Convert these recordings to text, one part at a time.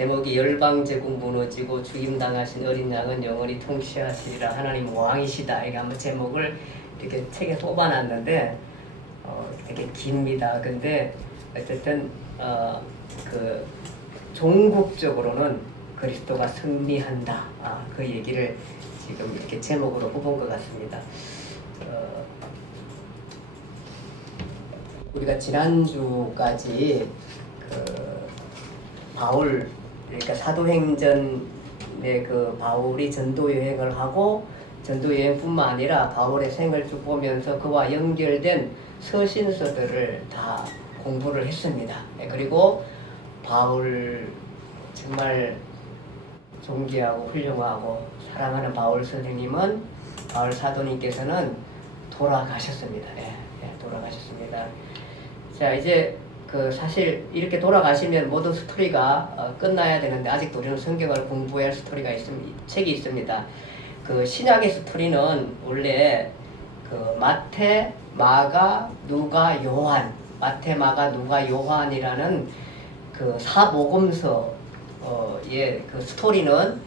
제목이 열방제국 무너지고 죽임당하신 어린 양은 영원히 통치하시리라 하나님 왕이시다. 이게 한번 제목을 이렇게 책에 뽑아놨는데 되게 깁니다. 근데 어쨌든 그 종국적으로는 그리스도가 승리한다. 그 얘기를 지금 이렇게 제목으로 뽑은 것 같습니다. 우리가 지난주까지 그 바울, 그러니까 사도행전의 그 바울이 전도 여행을 하고 전도 여행뿐만 아니라 바울의 생을 쭉 보면서 그와 연결된 서신서들을 다 공부를 했습니다. 그리고 바울 정말 존귀하고 훌륭하고 사랑하는 바울 선생님은, 바울 사도님께서는 돌아가셨습니다. 돌아가셨습니다. 자, 이제 그 사실 이렇게 돌아가시면 모든 스토리가 끝나야 되는데 아직도 우리는 성경을 공부해야 할 스토리가 책이 있습니다. 그 신약의 스토리는 원래 그 마태, 마가, 누가, 요한, 마태, 마가, 누가, 요한이라는 그 사복음서 그 스토리는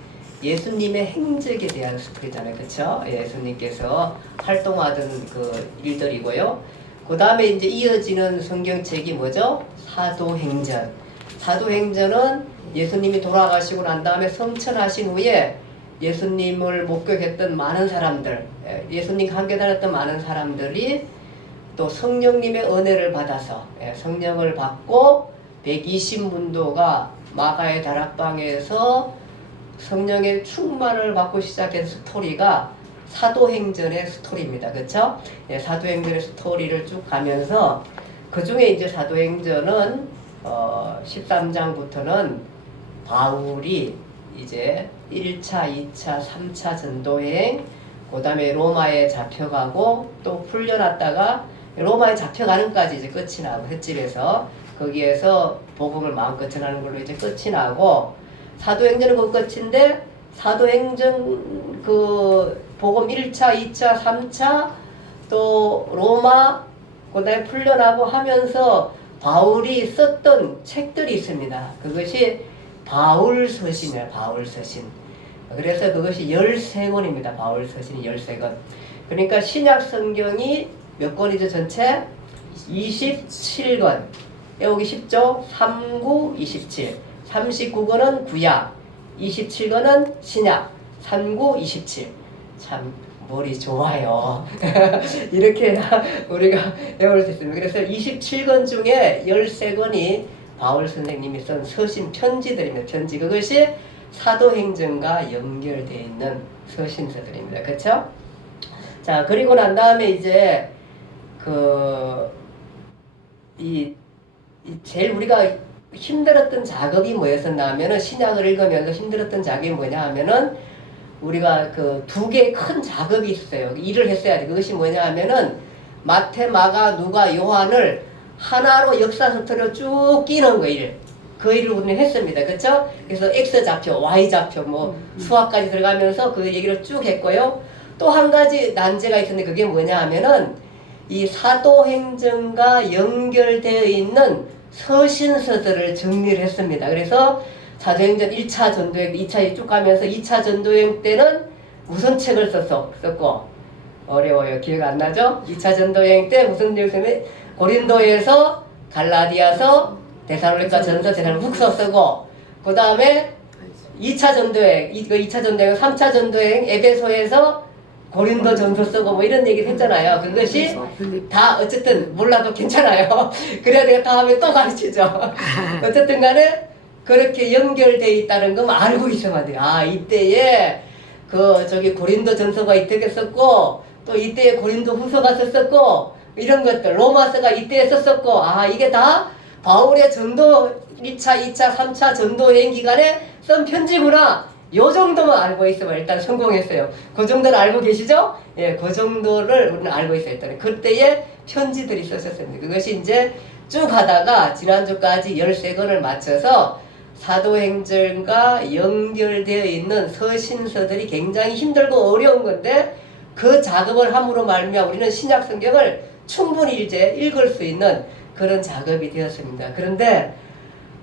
예수님의 행적에 대한 스토리잖아요. 그쵸? 예수님께서 활동하던 그 일들이고요. 그 다음에 이제 이어지는 성경책이 뭐죠? 사도행전. 사도행전은 예수님이 돌아가시고 난 다음에 성천하신 후에 예수님을 목격했던 많은 사람들, 예수님과 함께 다녔던 많은 사람들이 또 성령님의 은혜를 받아서, 성령을 받고 120문도가 마가의 다락방에서 성령의 충만을 받고 시작한 스토리가 사도행전의 스토리입니다. 그렇죠? 사도행전의 스토리를 쭉 가면서 그 중에 이제 사도행전은 13장부터는 바울이 이제 1차, 2차, 3차 전도여행, 그 다음에 로마에 잡혀가고 또 풀려났다가 로마에 잡혀가는까지 이제 끝이 나고, 횟집에서 거기에서 복음을 마음껏 전하는 걸로 이제 끝이 나고, 사도행전은 그 끝인데 사도행전 그 복음 1차, 2차, 3차 또 로마 그 다음에 풀려나고 하면서 바울이 썼던 책들이 있습니다. 그것이 바울서신이에요. 바울서신. 그래서 그것이 13권입니다. 바울서신이 13권. 그러니까 신약 성경이 몇 권이죠? 전체? 27권. 여기 쉽죠? 39, 27. 39권은 구약, 27권은 신약, 39, 27. 참 머리 좋아요. 이렇게 우리가 외울 수 있습니다. 그래서 27권 중에 13권이 바울 선생님이 쓴 서신 편지들입니다. 편지. 그것이 사도행전과 연결되어 있는 서신서들입니다. 그렇죠? 자, 그리고 난 다음에 이제 제일 우리가 힘들었던 작업이 뭐였었나 하면은, 신약을 읽으면서 힘들었던 작업이 뭐냐 하면은 우리가 그 두 개의 큰 작업이 있어요. 일을 했어야 돼. 그것이 뭐냐 하면은 마태, 마가, 누가, 요한을 하나로 역사서터로 쭉 끼는 거 일. 그 일을 우리는 했습니다. 그렇죠? 그래서 X좌표, Y좌표 뭐 수학까지 들어가면서 그 얘기를 쭉 했고요. 또 한 가지 난제가 있었는데 그게 뭐냐 하면은 이 사도행전과 연결되어 있는 서신서들을 정리를 했습니다. 그래서 사도행전 1차 전도여행, 2차 쭉 가면서 2차 전도여행 때는 무슨 책을 썼고, 어려워요. 기억 안 나죠? 2차 전도여행 때 무슨 내용이 고린도에서 갈라디아서, 데살로니가 전서, 데살로니가 후서 쓰고, 그 다음에 2차 전도여행, 2차 전도여행, 3차 전도여행 에베소에서 고린도 전서 쓰고 뭐 이런 얘기를 했잖아요. 그것이 다 어쨌든 몰라도 괜찮아요. 그래야 내가 다음에 또 가르치죠. 어쨌든 간에 그렇게 연결되어 있다는 건 알고 있어야 돼요. 이때에 고린도 전서가 이때에 썼고, 또 이때에 고린도 후서가 썼고, 이런 것들, 로마서가 이때에 썼고, 이게 다 바울의 전도 1차, 2차, 3차 전도 여행 기간에 쓴 편지구나. 요 정도만 알고 있으면 일단 성공했어요. 그 정도는 알고 계시죠? 그 정도를 우리는 알고 있어요. 일단 그때에 편지들이 쓰셨습니다. 그것이 이제 쭉 하다가 지난주까지 13권을 맞춰서 사도행전과 연결되어 있는 서신서들이 굉장히 힘들고 어려운 건데, 그 작업을 함으로 말미암아 우리는 신약 성경을 충분히 이제 읽을 수 있는 그런 작업이 되었습니다. 그런데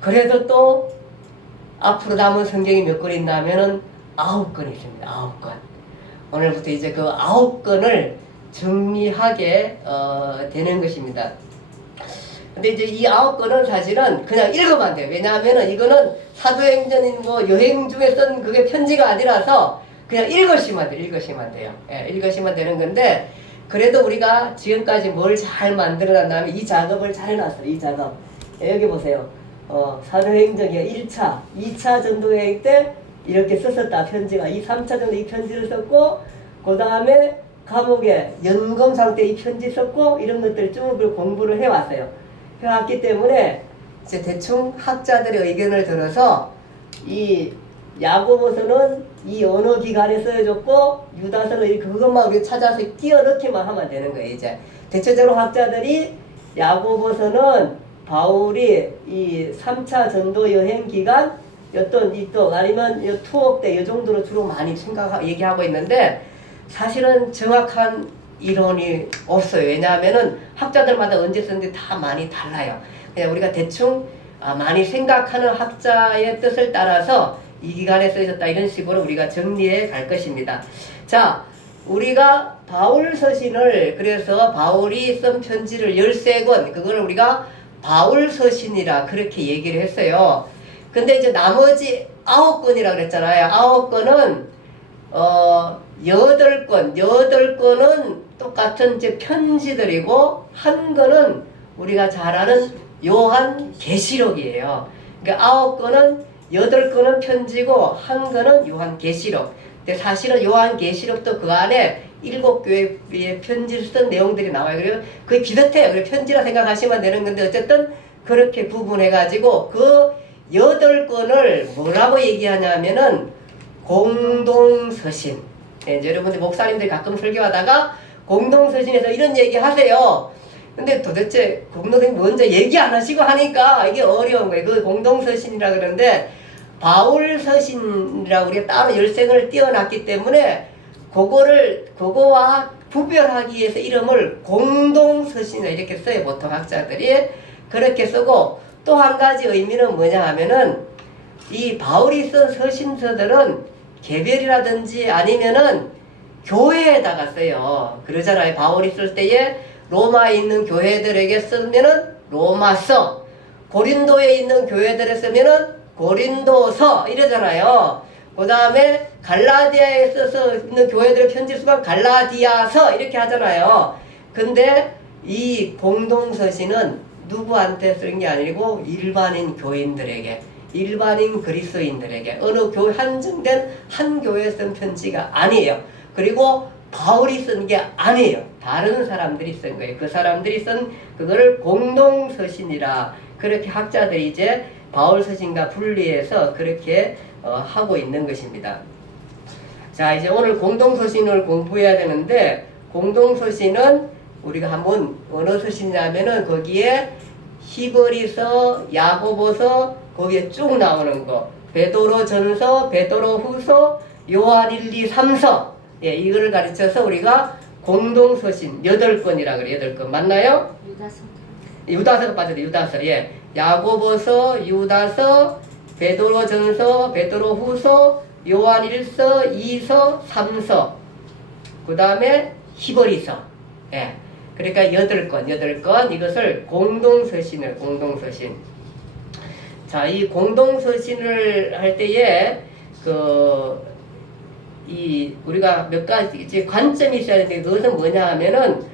그래도 또 앞으로 남은 성경이 몇 권 있냐면은 9권 있습니다. 9권. 오늘부터 이제 그 9권을 정리하게 되는 것입니다. 근데 이제 이 9권은 사실은 그냥 읽으면 안 돼요. 왜냐하면은 이거는 사도행전인 뭐 여행 중에 쓴 그게 편지가 아니라서 그냥 읽으시면 돼요. 읽으시면 돼요. 예, 읽으시면 되는 건데, 그래도 우리가 지금까지 뭘 잘 만들어 놨냐면 이 작업을 잘 해놨어요. 이 작업. 예, 여기 보세요. 사도행전이 1차, 2차 전도여행 때 이렇게 썼었다. 편지가. 이 3차 전도 이 편지를 썼고, 그 다음에 감옥에 연금 상태 이 편지 썼고, 이런 것들 쭉 공부를 해왔어요. 해왔기 때문에 이제 대충 학자들의 의견을 들어서 이 야고보서는 이 어느 기간에 써졌고, 유다서는 그것만 우리 찾아서 끼워 넣기만 하면 되는 거예요. 이제 대체적으로 학자들이 야고보서는 바울이 이 3차 전도 여행 기간 어떤 이또 아니면 이 투옥 때 이 정도로 주로 많이 얘기하고 있는데, 사실은 정확한 이론이 없어요. 왜냐하면은 학자들마다 언제 썼는지 다 많이 달라요. 그냥 우리가 대충 많이 생각하는 학자의 뜻을 따라서 이 기간에 쓰여졌다 이런 식으로 우리가 정리해 갈 것입니다. 자, 우리가 바울 서신을, 그래서 바울이 쓴 편지를 13권, 그걸 우리가 바울 서신이라 그렇게 얘기를 했어요. 근데 이제 나머지 9권이라고 그랬잖아요. 9권은 8권은 똑같은 이제 편지들이고, 한 권은 우리가 잘 아는 요한 계시록이에요. 그러니까 9권은 8권은 편지고 한 권은 요한 계시록. 근데 사실은 요한 계시록도 그 안에 7교회의 편지를 쓴 내용들이 나와요. 그리고 거의 비슷해요. 그래서 편지라 생각하시면 되는 건데, 어쨌든 그렇게 구분해가지고 그 8권을 뭐라고 얘기하냐면은 공동서신. 네, 여러분들 목사님들이 가끔 설교하다가 공동서신에서 이런 얘기 하세요. 근데 도대체 공동서신 먼저 얘기 안 하시고 하니까 이게 어려운 거예요. 그 공동서신이라 그러는데, 바울서신이라고 우리가 따로 열쇠를 띄워놨기 때문에 그거와 구별하기 위해서 이름을 공동서신이라 이렇게 써요. 보통 학자들이 그렇게 쓰고, 또 한 가지 의미는 뭐냐 하면은 이 바울이 쓴 서신서들은 개별이라든지 아니면은 교회에다가 써요. 그러잖아요. 바울이 쓸 때에 로마에 있는 교회들에게 쓰면은 로마서, 고린도에 있는 교회들에 쓰면은 고린도서 이러잖아요. 그 다음에 갈라디아에 써서 있는 교회들의 편지를 쓰면 갈라디아서 이렇게 하잖아요. 근데 이 공동서신은 누구한테 쓰는 게 아니고 일반인 교인들에게, 일반인 그리스도인들에게 어느 교회 한정된 한 교회에 쓴 편지가 아니에요. 그리고 바울이 쓴 게 아니에요. 다른 사람들이 쓴 거예요. 그 사람들이 쓴 그거를 공동서신이라 그렇게 학자들이 이제 바울 서신과 분리해서 그렇게 하고 있는 것입니다. 자, 이제 오늘 공동서신을 공부해야 되는데, 공동서신은 우리가 한번 어느 서신이냐면은 거기에 히브리서, 야고보서 거기에 쭉 나오는 거, 베드로전서, 베드로후서, 요한 1, 2, 3서, 예, 이거를 가르쳐서 우리가 공동서신 8권이라 그래요. 8권 맞나요? 유다서가 빠져요. 유다서. 예. 야고보서, 유다서, 베드로전서, 베드로후서, 요한 1서, 2서, 3서, 그 다음에 히브리서. 예. 그러니까 8권 이것을 공동서신을, 공동서신. 자, 이 공동서신을 할 때에 우리가 몇 가지 이제 관점이 있어야 되는데, 그것은 뭐냐 하면은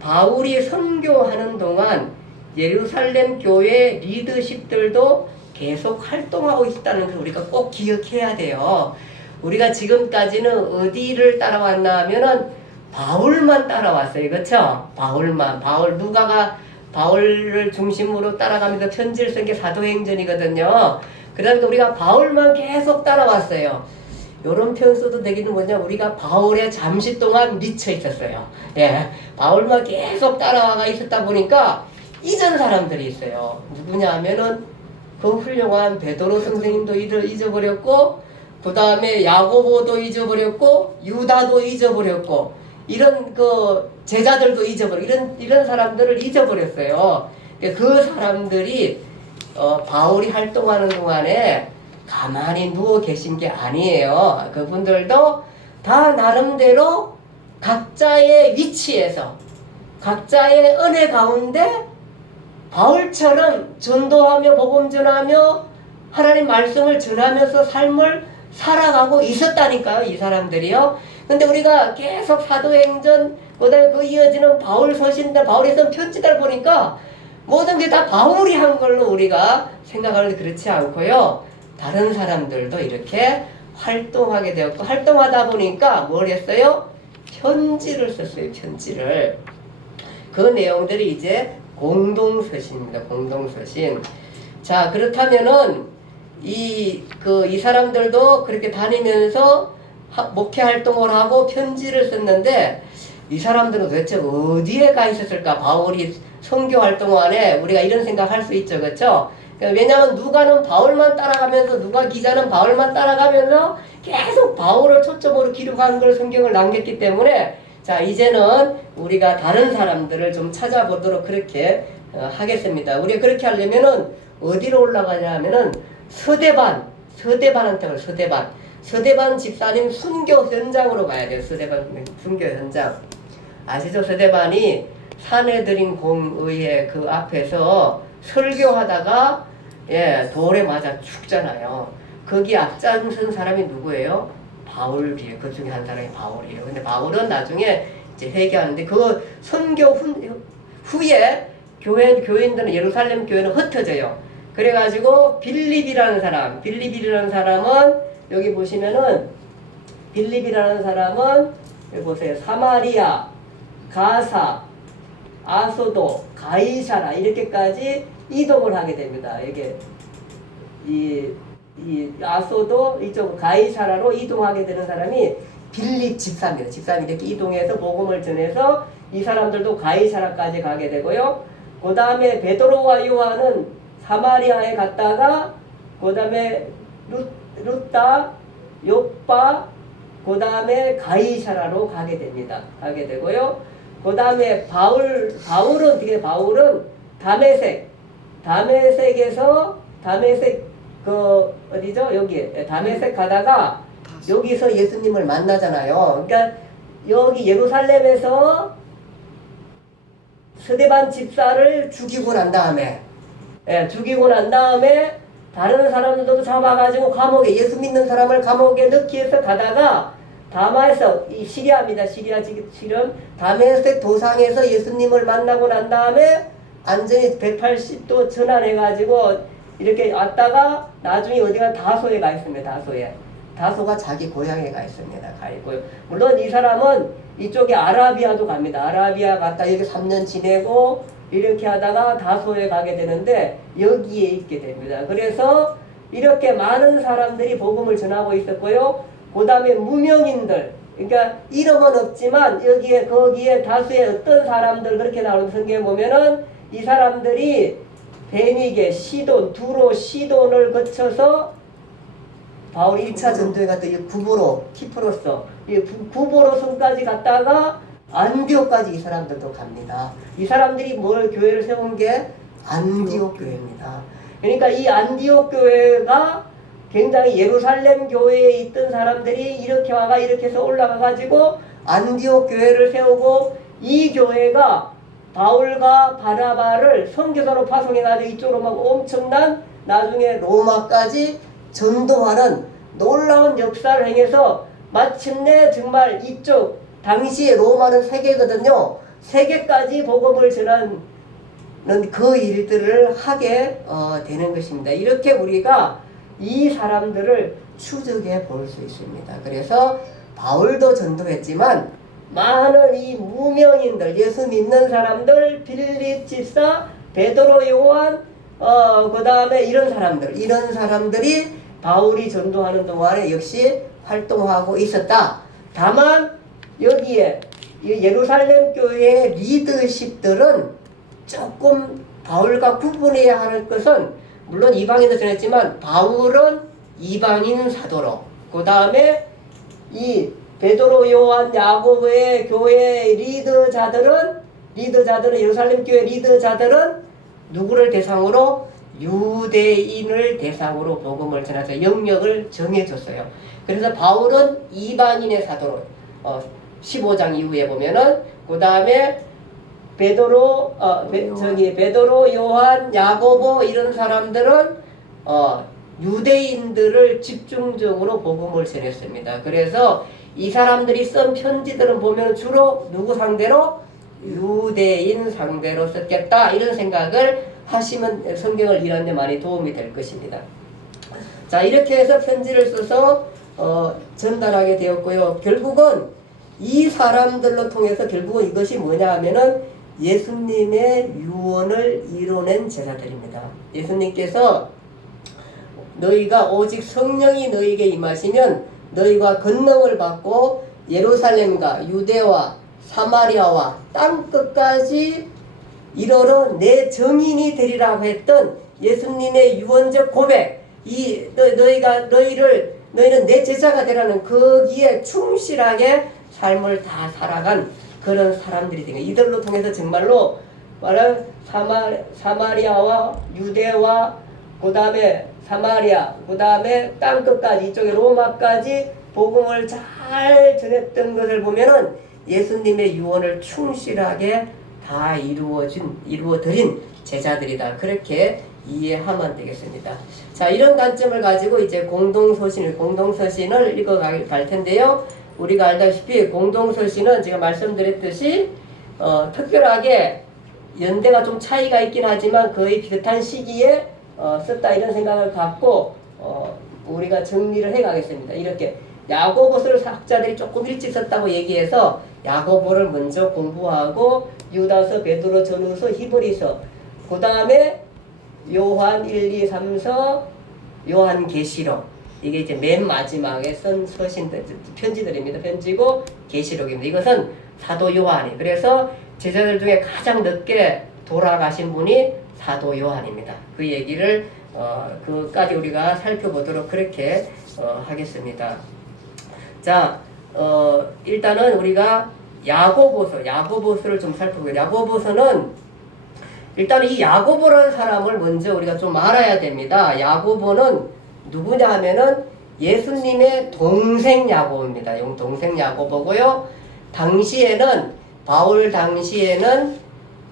바울이 선교하는 동안 예루살렘 교회 리더십들도 계속 활동하고 있다는 것을 우리가 꼭 기억해야 돼요. 우리가 지금까지는 어디를 따라왔나 하면은 바울만 따라왔어요. 그렇죠? 누가가 바울을 중심으로 따라가면서 편지를 쓴 게 사도행전이거든요. 그러니까 우리가 바울만 계속 따라왔어요. 요런 표현 써도 되기는 뭐냐, 우리가 바울에 잠시 동안 미쳐 있었어요. 예, 바울만 계속 따라와가 있었다 보니까 이전 사람들이 있어요. 누구냐 하면은 그 훌륭한 베드로 선생님도 잊어버렸고, 그 다음에 야고보도 잊어버렸고, 유다도 잊어버렸고, 이런 그 제자들도 이런 사람들을 잊어버렸어요. 그 사람들이 바울이 활동하는 동안에 가만히 누워 계신 게 아니에요. 그분들도 다 나름대로 각자의 위치에서 각자의 은혜 가운데 바울처럼 전도하며 복음 전하며 하나님 말씀을 전하면서 삶을 살아가고 있었다니까요. 이 사람들이요. 근데 우리가 계속 사도행전 그다음에 그 이어지는 바울 서신들 바울이 쓴 편지들 보니까 모든 게 다 바울이 한 걸로 우리가 생각하는데 그렇지 않고요. 다른 사람들도 이렇게 활동하게 되었고 활동하다 보니까 뭘 했어요? 편지를 썼어요. 편지를. 그 내용들이 이제 공동서신입니다. 공동서신. 자, 그렇다면은 이 사람들도 그렇게 다니면서 목회 활동을 하고 편지를 썼는데 이 사람들은 도대체 어디에 가 있었을까? 바울이 선교 활동 안에 우리가 이런 생각할 수 있죠. 그렇죠? 왜냐하면 누가는 바울만 따라가면서 누가 기자는 바울만 따라가면서 계속 바울을 초점으로 기록한 걸 성경을 남겼기 때문에 자 이제는 우리가 다른 사람들을 좀 찾아보도록 그렇게 하겠습니다. 우리가 그렇게 하려면은 어디로 올라가냐면은 서대반한테 가요. 서대반 집사님 순교 현장으로 가야 돼요. 서대반 순교 현장. 아시죠? 서대반이 산해드린 공의회 그 앞에서 설교하다가 돌에 맞아 죽잖아요. 거기 앞장선 사람이 누구예요? 바울이에요. 그 중에 한 사람이 바울이에요. 근데 바울은 나중에 이제 회개하는데 그 선교 후에 교인들은 예루살렘 교회는 흩어져요. 그래가지고 빌립이라는 사람은 여기 보시면은 빌립이라는 사람은 여기 보세요. 사마리아, 가사, 아소도, 가이사라 이렇게까지 이동을 하게 됩니다. 이게 이 아소도 이쪽 가이사라로 이동하게 되는 사람이 빌립 집사입니다. 집사님이 이렇게 이동해서 복음을 전해서 이 사람들도 가이사라까지 가게 되고요. 그 다음에 베드로와 요한은 사마리아에 갔다가 그 다음에 루타, 요빠, 그 다음에 가이사라로 가게 됩니다. 가게 되고요. 그 다음에 바울은 다메섹에서 어디죠? 여기 다메섹 가다가 여기서 예수님을 만나잖아요. 그러니까 여기 예루살렘에서 스데반 집사를 죽이고 난 다음에 다른 사람들도 잡아가지고 감옥에 예수 믿는 사람을 감옥에 넣기 위해서 가다가 다마에서 이 시리아입니다. 시리아 지금 다메섹 도상에서 예수님을 만나고 난 다음에 완전히 180도 전환해가지고 이렇게 왔다가 나중에 어디가 다소에 가 있습니다. 다소가 자기 고향에 가 있습니다. 가 있고요. 물론 이 사람은 이쪽에 아라비아도 갑니다. 아라비아 갔다 여기 3년 지내고 이렇게 하다가 다소에 가게 되는데 여기에 있게 됩니다. 그래서 이렇게 많은 사람들이 복음을 전하고 있었고요. 그 다음에 무명인들, 그러니까 이름은 없지만 여기에 거기에 다수의 어떤 사람들 그렇게 나오는 성경에 보면은 이 사람들이 베니게, 시돈, 두로, 시돈을 거쳐서 바울이 1차 전도에 갔다 구보로, 키프로스, 구보로 성까지 갔다가 안디옥까지 이 사람들도 갑니다. 이 사람들이 교회를 세운 게 안디옥 교회입니다. 그러니까 이 안디옥 교회가 굉장히 예루살렘 교회에 있던 사람들이 이렇게 해서 올라가가지고 안디옥 교회를 세우고 이 교회가 바울과 바나바를 선교사로 파송해가지고 이쪽으로 막 엄청난 나중에 로마까지 전도하는 놀라운 역사를 행해서 마침내 정말 이쪽 당시에 로마는 세계거든요. 세계까지 복음을 전하는 그 일들을 하게 되는 것입니다. 이렇게 우리가 이 사람들을 추적해 볼 수 있습니다. 그래서 바울도 전도했지만 많은 이 무명인들, 예수 믿는 사람들, 빌립 집사, 베드로, 요한, 그 다음에 이런 사람들이 바울이 전도하는 동안에 역시 활동하고 있었다. 다만 여기에 예루살렘 교회의 리더십들은 조금 바울과 구분해야 할 것은 물론 이방인도 전했지만 바울은 이방인 사도로 그 다음에 이 베드로, 요한, 야고보의 교회 리더자들은 예루살렘 교회 리더자들은 누구를 대상으로 유대인을 대상으로 복음을 전해서 영역을 정해줬어요. 그래서 바울은 이방인의 사도로 15장 이후에 보면은 그 다음에 베드로, 베드로, 요한, 야고보 이런 사람들은 유대인들을 집중적으로 복음을 전했습니다. 그래서 이 사람들이 쓴 편지들은 보면 주로 누구 상대로? 유대인 상대로 썼겠다 이런 생각을 하시면 성경을 이해하는 데 많이 도움이 될 것입니다. 자, 이렇게 해서 편지를 써서 전달하게 되었고요. 결국은 이 사람들로 통해서 결국은 이것이 뭐냐 하면은 예수님의 유언을 이뤄낸 제자들입니다. 예수님께서 너희가 오직 성령이 너희에게 임하시면 너희가 권능을 받고 예루살렘과 유대와 사마리아와 땅끝까지 이르러 내 증인이 되리라고 했던 예수님의 유언적 고백, 너희는 내 제자가 되라는 거기에 충실하게 삶을 다 살아간 그런 사람들이 되는 거예요. 이들로 통해서 정말로 말하는 사마리아와 유대와 그 다음에 사마리아, 그 다음에 땅끝까지 이쪽에 로마까지 복음을 잘 전했던 것을 보면은 예수님의 유언을 충실하게 다 이루어드린 제자들이다. 그렇게 이해하면 되겠습니다. 자, 이런 관점을 가지고 이제 공동서신을 읽어갈 텐데요. 우리가 알다시피 공동서신은 제가 말씀드렸듯이 특별하게 연대가 좀 차이가 있긴 하지만 거의 비슷한 시기에 썼다 이런 생각을 갖고 우리가 정리를 해 가겠습니다. 이렇게 야고보서를 학자들이 조금 일찍 썼다고 얘기해서 야고보를 먼저 공부하고 유다서, 베드로, 전후서, 히브리서, 그 다음에 요한 1, 2, 3서, 요한계시록, 이게 이제 맨 마지막에 쓴 서신들, 편지들입니다. 편지고 계시록입니다. 이것은 사도 요한이. 그래서 제자들 중에 가장 늦게 돌아가신 분이 사도 요한입니다. 그 얘기를 그까지 우리가 살펴보도록 그렇게 하겠습니다. 자, 일단은 우리가 야고보서를 좀 살펴보고, 야고보서는 일단 이 야고보라는 사람을 먼저 우리가 좀 알아야 됩니다. 야고보는 누구냐 하면은 예수님의 동생 야고보입니다. 동생 야고보고요. 바울 당시에는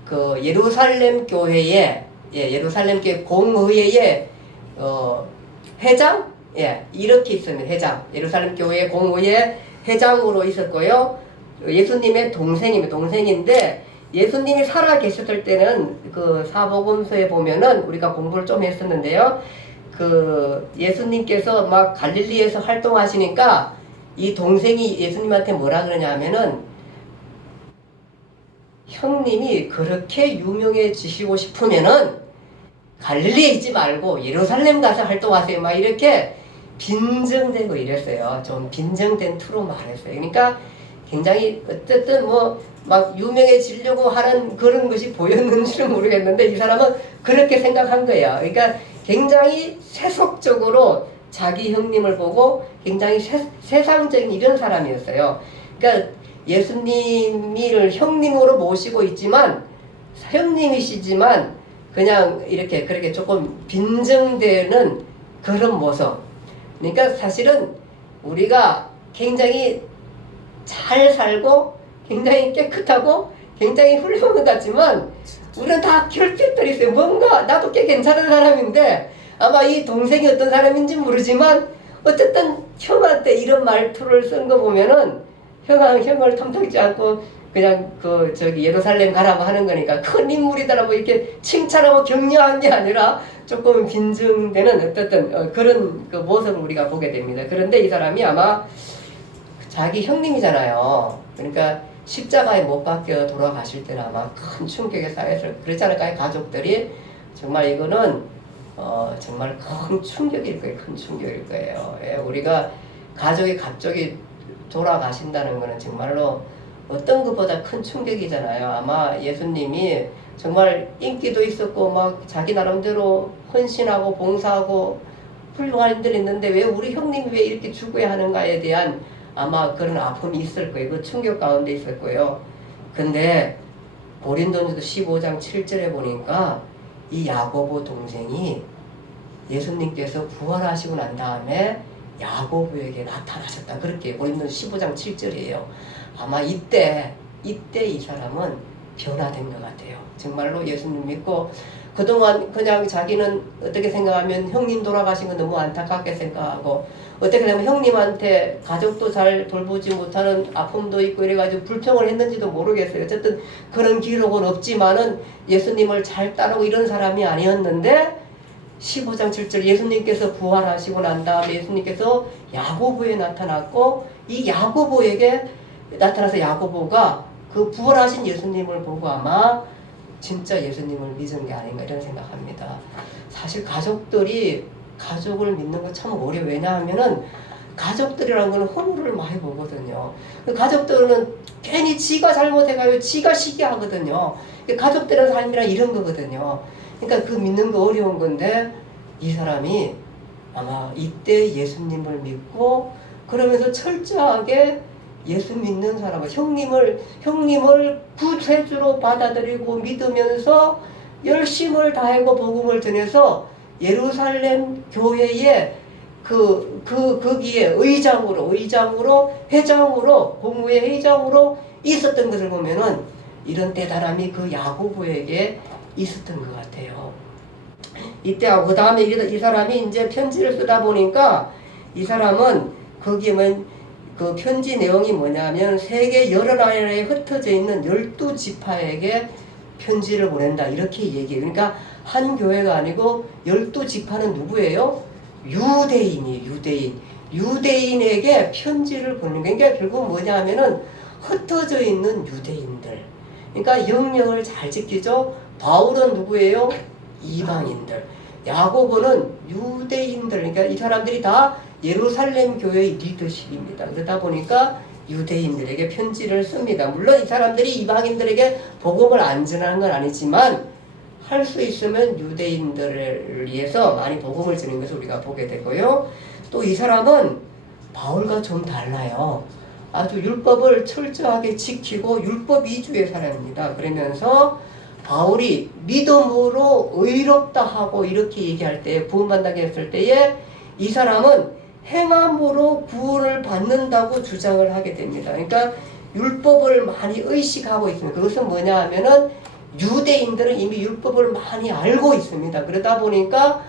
그 예루살렘 교회 공회의 회장? 이렇게 있습니다. 회장. 예루살렘 교회 공회의 회장으로 있었고요. 예수님의 동생인데 예수님이 살아 계셨을 때는 그 사복음서에 보면은 우리가 공부를 좀 했었는데요. 그 예수님께서 막 갈릴리에서 활동하시니까 이 동생이 예수님한테 뭐라 그러냐 하면은 형님이 그렇게 유명해지시고 싶으면은 갈릴리에 있지 말고 예루살렘 가서 활동하세요. 막 이렇게 빈정대고 이랬어요. 좀 빈정된 투로 말했어요. 그러니까 굉장히 어쨌든 막 유명해지려고 하는 그런 것이 보였는지는 모르겠는데 이 사람은 그렇게 생각한 거예요. 그러니까 굉장히 세속적으로 자기 형님을 보고 굉장히 세상적인 이런 사람이었어요. 그러니까 예수님을 형님으로 모시고 있지만 형님이시지만 그냥 이렇게 그렇게 조금 빈정되는 그런 모습. 그러니까 사실은 우리가 굉장히 잘 살고 굉장히 깨끗하고 굉장히 훌륭한 것 같지만 우리는 다 결핍들이 있어요. 뭔가 나도 꽤 괜찮은 사람인데 아마 이 동생이 어떤 사람인지 모르지만 어쨌든 형한테 이런 말투를 쓴 거 보면은 형을 탐탁지 않고 그냥 예루살렘 가라고 하는 거니까 큰 인물이다라고 이렇게 칭찬하고 격려한 게 아니라 조금 빈정되는 어떤 그런 그 모습을 우리가 보게 됩니다. 그런데 이 사람이 아마 자기 형님이잖아요. 그러니까 십자가에 못 박혀 돌아가실 때는 아마 큰 충격에 쌓여서 그렇지 않을까요? 가족들이 정말 이거는 정말 큰 충격일 거예요. 큰 충격일 거예요. 예, 우리가 가족이 갑자기 돌아가신다는 거는 정말로 어떤 것보다 큰 충격이잖아요. 아마 예수님이 정말 인기도 있었고 막 자기 나름대로 헌신하고 봉사하고 훌륭한 일들이 있는데 왜 우리 형님이 왜 이렇게 죽어야 하는가에 대한 아마 그런 아픔이 있을 거예요. 그 충격 가운데 있을 거예요. 근데 고린도전서 15장 7절에 보니까 이 야고보 동생이 예수님께서 부활하시고 난 다음에 야고보에게 나타나셨다. 그렇게 고린도서 15장 7절이에요. 아마 이때 이 사람은 변화된 것 같아요. 정말로 예수님 믿고 그동안 그냥 자기는 어떻게 생각하면 형님 돌아가신 건 너무 안타깝게 생각하고 어떻게 보면 형님한테 가족도 잘 돌보지 못하는 아픔도 있고 이래가지고 불평을 했는지도 모르겠어요. 어쨌든 그런 기록은 없지만은 예수님을 잘 따르고 이런 사람이 아니었는데 15장 7절 예수님께서 부활하시고 난 다음에 예수님께서 야고보에 나타났고 이 야고보에게 나타나서 야고보가 그 부활하신 예수님을 보고 아마 진짜 예수님을 믿은 게 아닌가 이런 생각합니다. 사실 가족들이 가족을 믿는 거 참 어려워요. 왜냐하면은 가족들이라는 거는 허물을 많이 보거든요. 가족들은 괜히 지가 잘못해가지고 지가 시기하거든요. 가족들의 삶이란 이런 거거든요. 그러니까 그 믿는 거 어려운 건데 이 사람이 아마 이때 예수님을 믿고 그러면서 철저하게 예수 믿는 사람은 형님을 구세주로 받아들이고 믿으면서 열심을 다하고 복음을 전해서 예루살렘 교회에 거기에 의장으로 회장으로 공무회 회장으로 있었던 것을 보면은 이런 대단함이 그 야고보에게 있었던 것 같아요. 이때하고 그 다음에 이 사람이 이제 편지를 쓰다 보니까 이 사람은 거기에 그 편지 내용이 뭐냐면 세계 여러 나라에 흩어져 있는 12지파에게 편지를 보낸다 이렇게 얘기해요. 그러니까 한 교회가 아니고 12지파는 누구예요? 유대인에게 편지를 보내는 거예요. 그러니까 결국 뭐냐면은 흩어져 있는 유대인들. 그러니까 영역을 잘 지키죠. 바울은 누구예요? 이방인들. 야고보는 유대인들. 그러니까 이 사람들이 다 예루살렘 교회의 리더십입니다. 그러다 보니까 유대인들에게 편지를 씁니다. 물론 이 사람들이 이방인들에게 복음을 안 전하는 건 아니지만 할 수 있으면 유대인들을 위해서 많이 복음을 전하는 것을 우리가 보게 되고요. 또 이 사람은 바울과 좀 달라요. 아주 율법을 철저하게 지키고 율법 위주의 사람입니다. 그러면서 바울이 믿음으로 의롭다 하고 이렇게 얘기할 때 구원받는다고 했을 때에 이 사람은 행함으로 구원을 받는다고 주장을 하게 됩니다. 그러니까 율법을 많이 의식하고 있습니다. 그것은 뭐냐 하면은 유대인들은 이미 율법을 많이 알고 있습니다. 그러다 보니까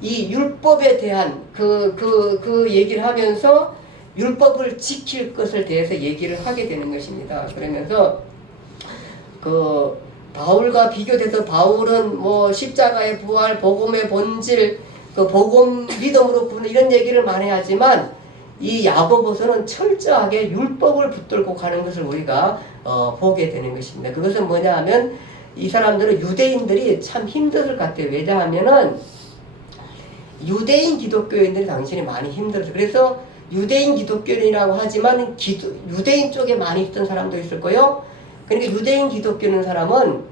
이 율법에 대한 그 얘기를 하면서 율법을 지킬 것을 대해서 얘기를 하게 되는 것입니다. 그러면서 그 바울과 비교돼서 바울은 뭐 십자가의 부활, 복음의 본질, 그 복음 믿음으로 구원 이런 얘기를 많이 하지만 이 야고보서는 철저하게 율법을 붙들고 가는 것을 우리가 보게 되는 것입니다. 그것은 뭐냐 하면 이 사람들은 유대인들이 참 힘들 것 같아요. 왜냐하면은 유대인 기독교인들이 당신이 많이 힘들어서 그래서 유대인 기독교인이라고 하지만 유대인 쪽에 많이 있던 사람도 있을 거요. 그러니까 유대인 기독교는 사람은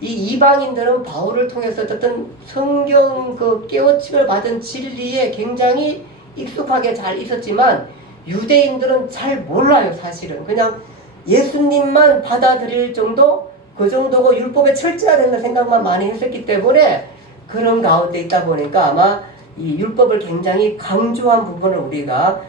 이 이방인들은 바울을 통해서 어떤 성경 그 깨우침을 받은 진리에 굉장히 익숙하게 잘 있었지만 유대인들은 잘 몰라요. 사실은 그냥 예수님만 받아들일 정도 그 정도고 율법에 철저하다는 생각만 많이 했었기 때문에 그런 가운데 있다 보니까 아마 이 율법을 굉장히 강조한 부분을 우리가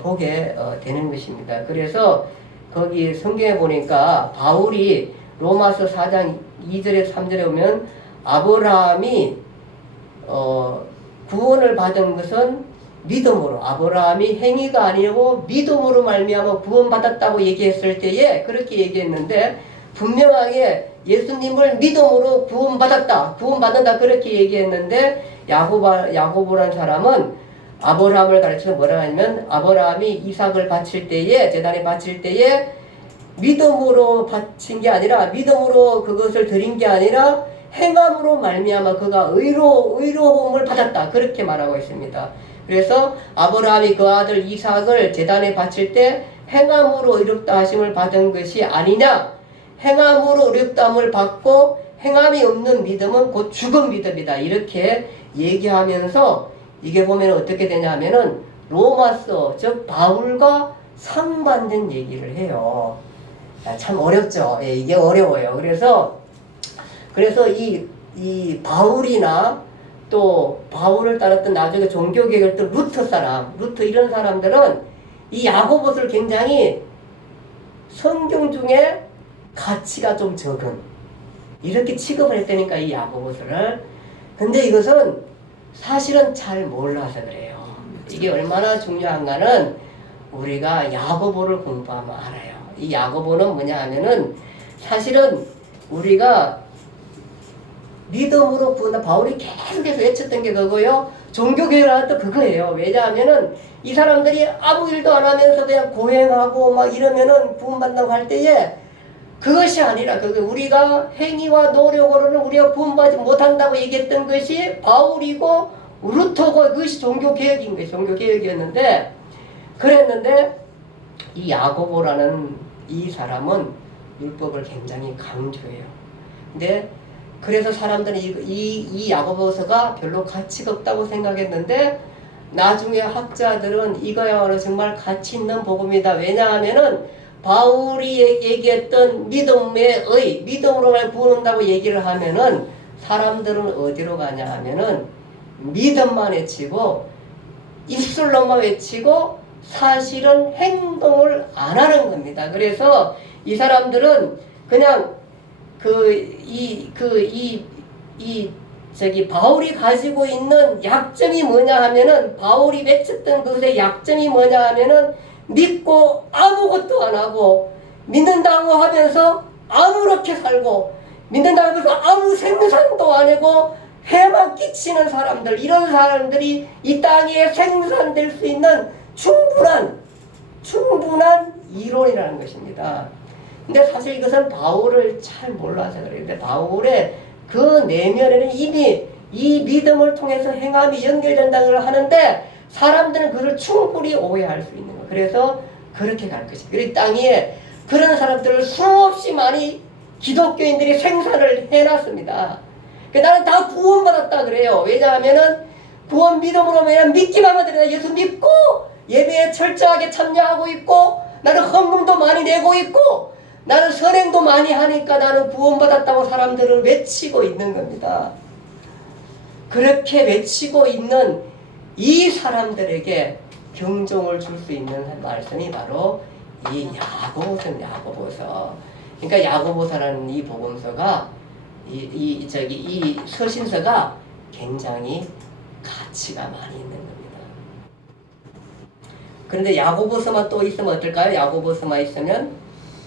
보게 되는 것입니다. 그래서 거기 성경에 보니까 바울이 로마서 4장 2절에 3절에 보면 아브라함이 구원을 받은 것은 믿음으로 아브라함이 행위가 아니고 믿음으로 말미암아 구원받았다고 얘기했을 때에 그렇게 얘기했는데 분명하게 예수님을 믿음으로 구원받는다 그렇게 얘기했는데 야고보라는 사람은 아브라함을 가르쳐서 뭐라 하냐면 아브라함이 이삭을 바칠 때에 제단에 바칠 때에 믿음으로 바친 게 아니라 믿음으로 그것을 드린 게 아니라 행함으로 말미암아 그가 의로움을 받았다 그렇게 말하고 있습니다. 그래서 아브라함이 그 아들 이삭을 제단에 바칠 때 행함으로 의롭다 하심을 받은 것이 아니냐 행함으로 의롭다함을 받고 행함이 없는 믿음은 곧 죽은 믿음이다 이렇게 얘기하면서 이게 보면 어떻게 되냐면은 로마서 즉 바울과 상반된 얘기를 해요. 참 어렵죠. 예, 이게 어려워요. 그래서 이 이 바울이나 또 바울을 따랐던 나중에 종교개혁을 또 루터 이런 사람들은 이 야고보스를 굉장히 성경 중에 가치가 좀 적은 이렇게 취급을 했다니까 이 야고보스를. 근데 이것은 사실은 잘 몰라서 그래요. 이게 얼마나 중요한가는 우리가 야고보를 공부하면 알아요. 이 야고보는 뭐냐 하면은 사실은 우리가 믿음으로 구원한 바울이 계속해서 외쳤던 게 그거요. 종교개혁을 또 그거예요. 왜냐하면은 이 사람들이 아무 일도 안 하면서 그냥 고행하고 막 이러면은 구원받는다고 할 때에 그것이 아니라 우리가 행위와 노력으로는 우리가 구원받지 못한다고 얘기했던 것이 바울이고 루터고 그것이 종교개혁인 거예요. 종교개혁이었는데 그랬는데 이 야고보라는 이 사람은 율법을 굉장히 강조해요. 근데 그래서 사람들은 이 야고보서가 별로 가치가 없다고 생각했는데 나중에 학자들은 이거야말로 정말 가치 있는 복음이다. 왜냐하면은 바울이 얘기했던 믿음으로만 구원한다고 얘기를 하면은 사람들은 어디로 가냐 하면은 믿음만 외치고 입술로만 외치고 사실은 행동을 안 하는 겁니다. 그래서 이 사람들은 그냥 바울이 가지고 있는 약점이 뭐냐 하면은 바울이 외쳤던 그것의 약점이 뭐냐 하면은 믿고 아무것도 안 하고 믿는다고 하면서 아무렇게 살고 믿는다고 하면서 아무 생산도 안 하고 해만 끼치는 사람들 이런 사람들이 이 땅에 생산될 수 있는 충분한 이론이라는 것입니다. 근데 사실 이것은 바울을 잘 몰라서 그래요. 근데 바울의 그 내면에는 이미 이 믿음을 통해서 행함이 연결된다고 하는데 사람들은 그걸 충분히 오해할 수 있는 거예요. 그래서 그렇게 갈 것이다. 그리고 땅에 그런 사람들을 수없이 많이 기독교인들이 생산을 해놨습니다. 나는 다 구원받았다 그래요. 왜냐하면은 구원 믿음으로 그냥 믿기만 하면 되는데 예수 믿고 예배에 철저하게 참여하고 있고 나는 헌금도 많이 내고 있고 나는 선행도 많이 하니까 나는 구원받았다고 사람들은 외치고 있는 겁니다. 그렇게 외치고 있는 이 사람들에게 경종을 줄 수 있는 말씀이 바로 이 야고보서. 그러니까 야고보서라는 이 복음서가 이 서신서가 굉장히 가치가 많이 있는 겁니다. 그런데 야고보서만 또 있으면 어떨까요? 야고보서만 있으면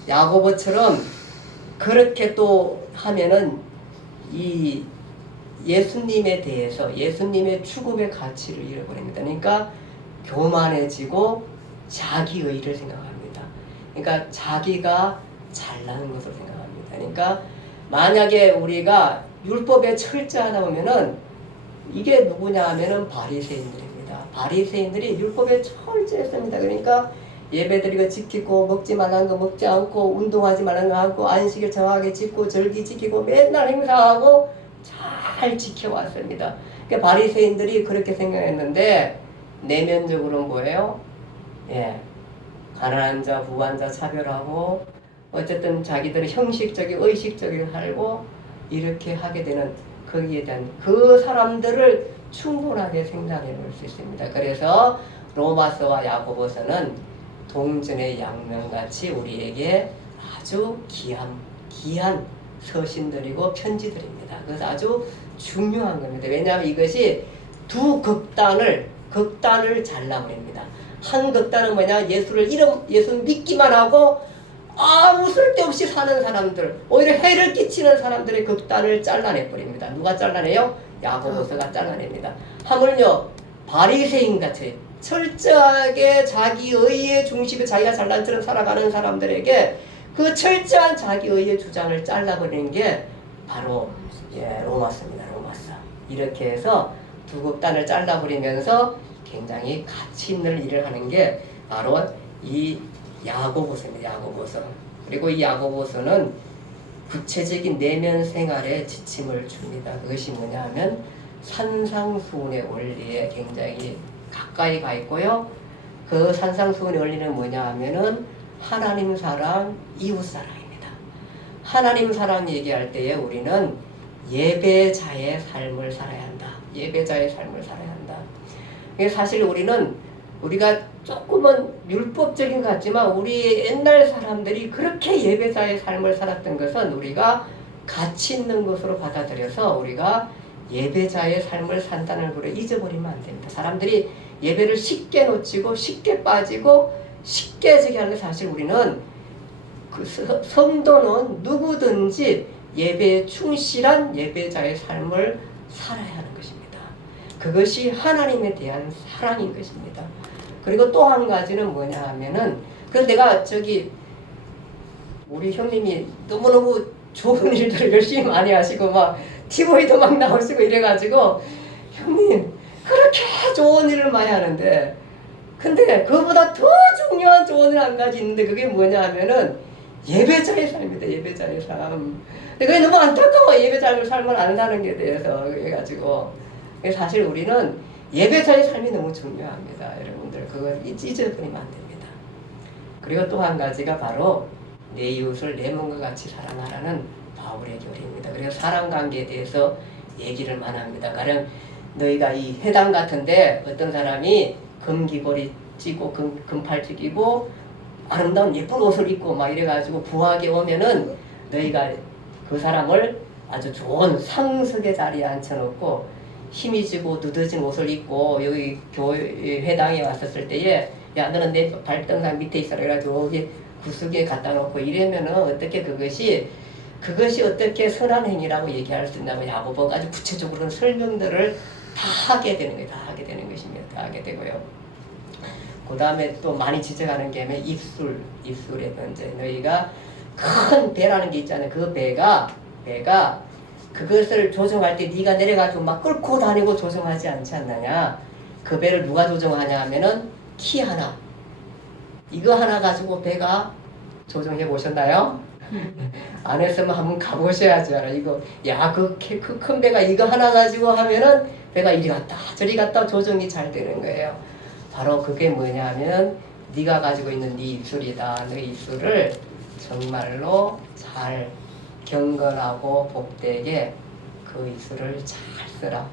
야고보처럼 그렇게 또 하면은 이 예수님에 대해서 예수님의 죽음의 가치를 잃어버립니다. 그러니까 교만해지고 자기의를 생각합니다. 그러니까 자기가 잘나는 것을 생각합니다. 그러니까 만약에 우리가 율법에 철저하다 보면은 이게 누구냐 하면은 바리새인들입니다. 바리새인들이 율법에 철저했습니다. 그러니까 예배드리고 지키고 먹지 말라는 거 먹지 않고 운동하지 말라는 거 하고 안식일 정확하게 지키고 절기 지키고 맨날 행사하고 잘 지켜왔습니다. 그러니까 바리새인들이 그렇게 생각했는데 내면적으로는 뭐예요? 가난한 자, 부한 자 차별하고 어쨌든 자기들은 형식적인 의식적인 살고 이렇게 하게 되는 거기에 대한 그 사람들을 충분하게 생산해 볼 수 있습니다. 그래서 로마서와 야고보서는 동전의 양면같이 우리에게 아주 귀한 서신들이고 편지들입니다. 그래서 아주 중요한 겁니다. 왜냐하면 이것이 두 극단을 잘라버립니다. 한 극단은 뭐냐? 예수 믿기만 하고 아무 쓸데없이 사는 사람들, 오히려 해를 끼치는 사람들의 극단을 잘라내버립니다. 누가 잘라내요? 야고보서가 잘라냅니다. 하물며 바리새인같이 철저하게 자기 의의 중심에 자기가 잘난처럼 살아가는 사람들에게 그 철저한 자기 의의 주장을 잘라버리는 게 바로 로마서입니다. 로마서. 이렇게 해서 두 극단을 잘라버리면서 굉장히 가치 있는 일을 하는 게 바로 이 야고보서입니다. 야고보서. 그리고 이 야고보서는 구체적인 내면 생활에 지침을 줍니다. 그것이 뭐냐 하면 산상수훈의 원리에 굉장히 가까이 가 있고요. 그 산상수훈의 원리는 뭐냐 하면은 하나님 사랑, 이웃 사랑입니다. 하나님 사랑 얘기할 때에 우리는 예배자의 삶을 살아야 한다. 예배자의 삶을 살아야 한다. 사실 우리가 조금은 율법적인 것 같지만 우리 옛날 사람들이 그렇게 예배자의 삶을 살았던 것은 우리가 가치 있는 것으로 받아들여서 우리가 예배자의 삶을 산다는 걸 잊어버리면 안 됩니다. 사람들이 예배를 쉽게 놓치고 쉽게 빠지고 쉽게 저기 하는 사실 우리는 그 성도는 누구든지 예배에 충실한 예배자의 삶을 살아야 하는 것입니다. 그것이 하나님에 대한 사랑인 것입니다. 그리고 또 한 가지는 뭐냐 하면은 내가 우리 형님이 너무너무 좋은 일들을 열심히 많이 하시고 막 TV도 막 나오시고 이래가지고 형님 그렇게 좋은 일을 많이 하는데 근데 그보다 더 중요한 좋은 일 한 가지 있는데 그게 뭐냐 하면은 예배자의 삶이다. 예배자의 삶. 근데 그게 너무 안타까워. 예배자의 삶을 안 사는 게 대해서 그래가지고 사실 우리는 예배자의 삶이 너무 중요합니다. 여러분들 그걸 잊어버리면 안 됩니다. 그리고 또 한 가지가 바로 내 이웃을 내 몸과 같이 사랑하라는 바울의 교리입니다. 그래서 사랑관계에 대해서 얘기를 많이 합니다. 가령 너희가 이 회당 같은데 어떤 사람이 금귀걸이 찌고 금팔찌 끼고 아름다운 예쁜 옷을 입고 막 이래가지고 부하게 오면은 너희가 그 사람을 아주 좋은 상석의 자리에 앉혀놓고 힘이 지고 늦어진 옷을 입고 여기 교회 회당에 왔었을 때에 야 너는 내 발등상 밑에 있어라 그래가지고 여기 구석에 갖다 놓고 이러면은 어떻게 그것이 어떻게 선한 행위라고 얘기할 수 있냐면 야고보가 아주 구체적으로 설명들을 다 하게 되는 거예요. 다 하게 되는 것입니다. 다 하게 되고요. 그 다음에 또 많이 지적하는 게 입술의 문제. 너희가 큰 배라는 게 있잖아요. 그 배가 그것을 조정할 때 네가 내려가지고 막 끌고 다니고 조정하지 않지 않느냐. 그 배를 누가 조정하냐 하면은 키 하나. 이거 하나 가지고 배가 조정해 보셨나요? 안 했으면 한번 가보셔야죠. 이거 그 큰 배가 이거 하나 가지고 하면은 배가 이리 갔다 저리 갔다 조정이 잘 되는 거예요. 바로 그게 뭐냐면 네가 가지고 있는 네 입술이다. 네 입술을 정말로 잘 경건하고 복되게 그 입술을 잘 쓰라.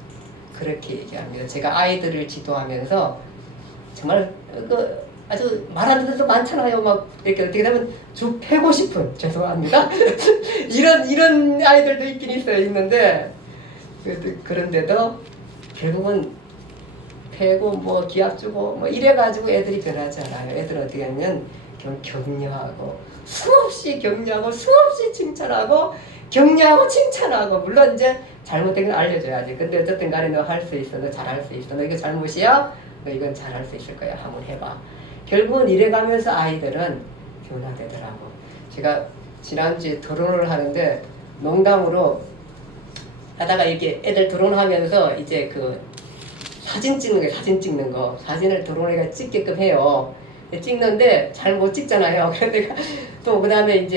그렇게 얘기합니다. 제가 아이들을 지도하면서 정말 아주 말 안 듣는 데 많잖아요. 막 이렇게 어떻게 되면 쭉 패고 싶은 죄송합니다. 이런 아이들도 있는데 그런데도 결국은 패고 뭐 기합 주고 뭐 이래가지고 애들이 변하지 않아요. 애들은 어떻게 하면 격려하고 수없이 격려하고 수없이 칭찬하고 격려하고 칭찬하고 물론 이제 잘못된 건 알려줘야지. 근데 어쨌든 간에 너 할 수 있어. 너 잘할 수 있어. 너 이거 잘못이야? 너 이건 잘할 수 있을 거야. 한번 해봐. 결국은 이래가면서 아이들은 변화되더라고. 제가 지난주에 토론을 하는데 농담으로 하다가 이렇게 애들 토론하면서 이제 그 사진 찍는 거 사진을 드론에가 찍게끔 해요. 찍는데 잘 못 찍잖아요. 그런데 또 그 다음에 이제